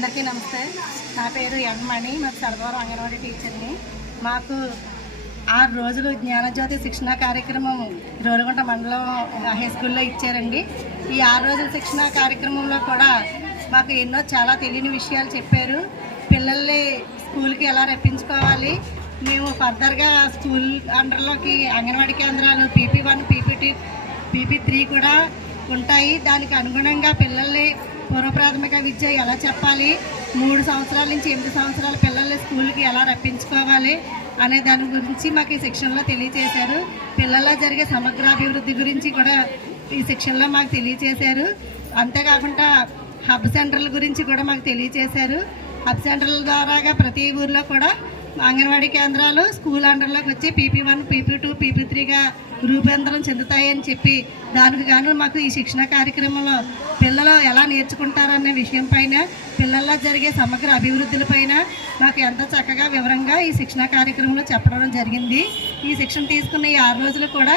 అందరికీ నమస్తే. నా పేరు ఎన్మణి మా మరి అంగన్వాడి అంగన్వాడీ టీచర్ని. మాకు ఆరు రోజులు జ్ఞానజ్యోతి శిక్షణ కార్యక్రమం రోలుగుంట మండలం హై స్కూల్లో ఇచ్చారండి. ఈ ఆరు రోజుల శిక్షణ కార్యక్రమంలో కూడా మాకు ఎన్నో చాలా తెలియని విషయాలు చెప్పారు. పిల్లల్ని స్కూల్కి ఎలా రప్పించుకోవాలి? మేము ఫర్దర్గా స్కూల్ అండర్లోకి అంగన్వాడీ కేంద్రాలు PP one PP two PP three కూడా ఉంటాయి. దానికి అనుగుణంగా పిల్లల్ని పూర్వప్రాథమిక విద్య ఎలా చెప్పాలి? మూడు సంవత్సరాల నుంచి ఎనిమిది సంవత్సరాల పిల్లల్ని స్కూల్కి ఎలా రప్పించుకోవాలి? అనే దాని గురించి మాకు ఈ శిక్షణలో తెలియచేశారు. పిల్లల్లో జరిగే సమగ్రాభివృద్ధి గురించి కూడా ఈ శిక్షణలో మాకు తెలియచేశారు. అంతేకాకుండా హబ్ సెంటర్ల గురించి కూడా మాకు తెలియచేశారు. హబ్ సెంటర్ల ద్వారాగా ప్రతి ఊర్లో కూడా అంగన్వాడీ కేంద్రాలు స్కూల్ అండర్లోకి వచ్చి PP one PP two PP త్రీగా రూపాంతరం చెందుతాయని చెప్పి దానికి గాను మాకు ఈ శిక్షణ కార్యక్రమంలో పిల్లలు ఎలా నేర్చుకుంటారనే విషయం పైన పిల్లల్లో జరిగే సమగ్ర అభివృద్ధులపైన మాకు ఎంతో చక్కగా వివరంగా ఈ శిక్షణ కార్యక్రమంలో చెప్పడం జరిగింది. ఈ శిక్షణ తీసుకున్న ఈ ఆరు రోజులు కూడా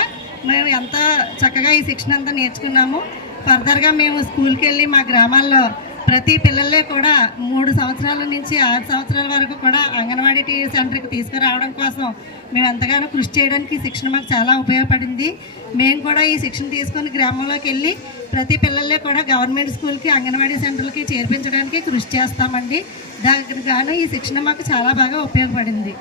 మేము ఎంత చక్కగా ఈ శిక్షణ అంతా నేర్చుకున్నాము. ఫర్దర్గా మేము స్కూల్కి వెళ్ళి మా గ్రామాల్లో ప్రతి పిల్లలే కూడా మూడు సంవత్సరాల నుంచి ఆరు సంవత్సరాల వరకు కూడా అంగన్వాడీ టీ సెంటర్కి తీసుకురావడం కోసం మేము ఎంతగానో కృషి చేయడానికి శిక్షణ మాకు చాలా ఉపయోగపడింది. మేము కూడా ఈ శిక్షణ తీసుకొని గ్రామంలోకి వెళ్ళి ప్రతి పిల్లలే కూడా గవర్నమెంట్ స్కూల్కి అంగన్వాడీ సెంటర్లకి చేర్పించడానికి కృషి చేస్తామండి. దానికి గాను ఈ శిక్షణ మాకు చాలా బాగా ఉపయోగపడింది.